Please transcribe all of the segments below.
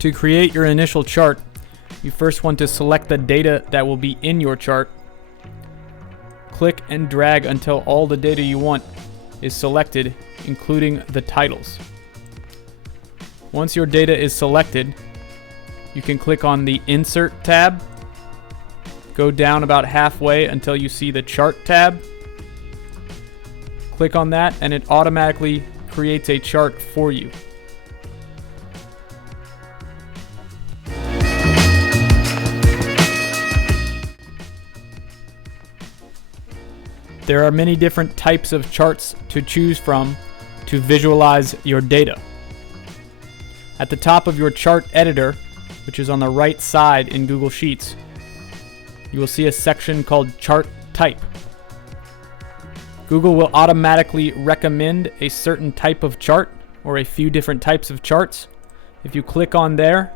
To create your initial chart, you first want to select the data that will be in your chart. Click and drag until all the data you want is selected, including the titles. Once your data is selected, you can click on the Insert tab, go down about halfway until you see the Chart tab. Click on that and it automatically creates a chart for you. There are many different types of charts to choose from to visualize your data. At the top of your chart editor, which is on the right side in Google Sheets, you will see a section called Chart Type. Google will automatically recommend a certain type of chart or a few different types of charts. If you click on there,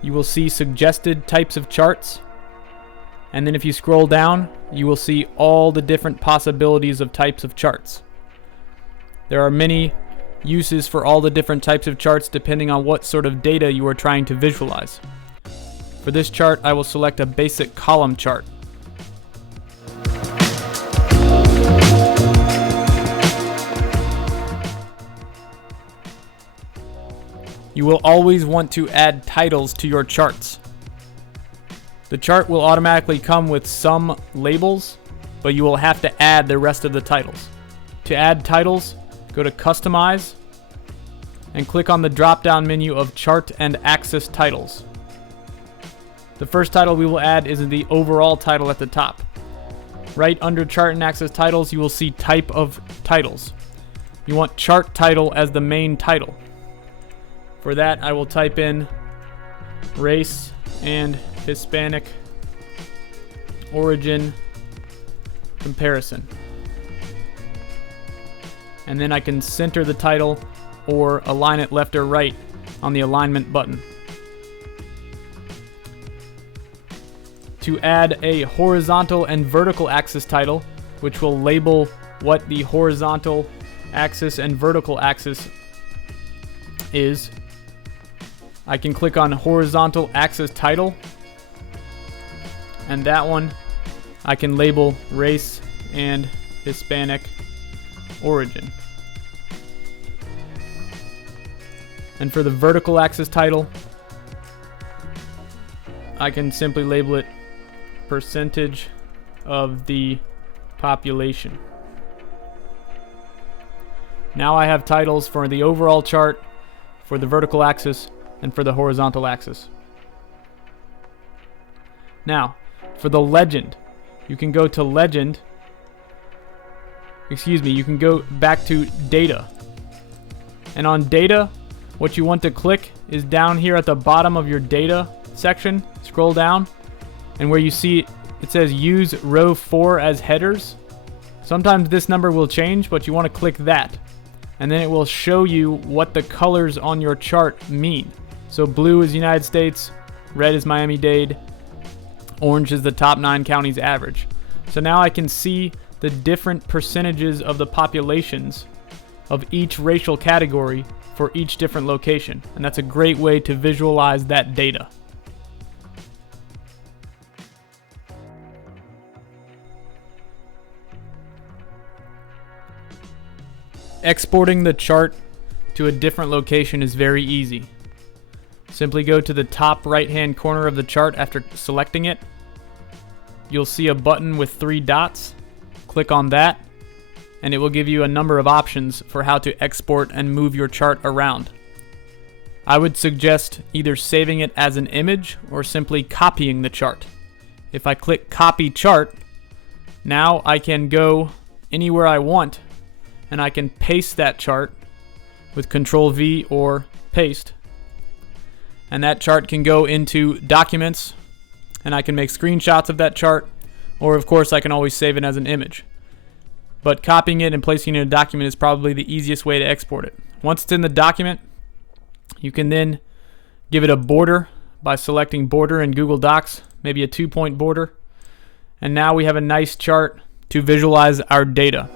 you will see suggested types of charts. And then if you scroll down, you will see all the different possibilities of types of charts. There are many uses for all the different types of charts depending on what sort of data you are trying to visualize. For this chart, I will select a basic column chart. You will always want to add titles to your charts. The chart will automatically come with some labels, but you will have to add the rest of the titles. To add titles, go to Customize and click on the drop-down menu of Chart and Axis Titles. The first title we will add is the overall title at the top. Right under Chart and Axis Titles, you will see Type of Titles. You want Chart Title as the main title. For that, I will type in Race and Hispanic Origin Comparison. And then I can center the title or align it left or right on the alignment button. To add a horizontal and vertical axis title, which will label what the horizontal axis and vertical axis is, I can click on Horizontal Axis Title, and that one I can label Race and Hispanic Origin. And for the vertical axis title, I can simply label it Percentage of the Population. Now I have titles for the overall chart, for the vertical axis, and for the horizontal axis. Now, for the legend, you can go to Legend. You can go back to Data. And on Data, what you want to click is down here at the bottom of your Data section. Scroll down, and where you see it says Use Row 4 as Headers. Sometimes this number will change, but you want to click that. And then it will show you what the colors on your chart mean. So blue is United States, red is Miami-Dade, orange is the top 9 counties average. So now I can see the different percentages of the populations of each racial category for each different location. And that's a great way to visualize that data. Exporting the chart to a different location is very easy. Simply go to the top right-hand corner of the chart after selecting it. You'll see a button with 3 dots. Click on that, and it will give you a number of options for how to export and move your chart around. I would suggest either saving it as an image or simply copying the chart. If I click Copy Chart, now I can go anywhere I want, and I can paste that chart with Control V or Paste. And that chart can go into Documents, and I can make screenshots of that chart, or of course I can always save it as an image. But copying it and placing it in a document is probably the easiest way to export it. Once it's in the document, you can then give it a border by selecting Border in Google Docs, maybe a 2-point border. And now we have a nice chart to visualize our data.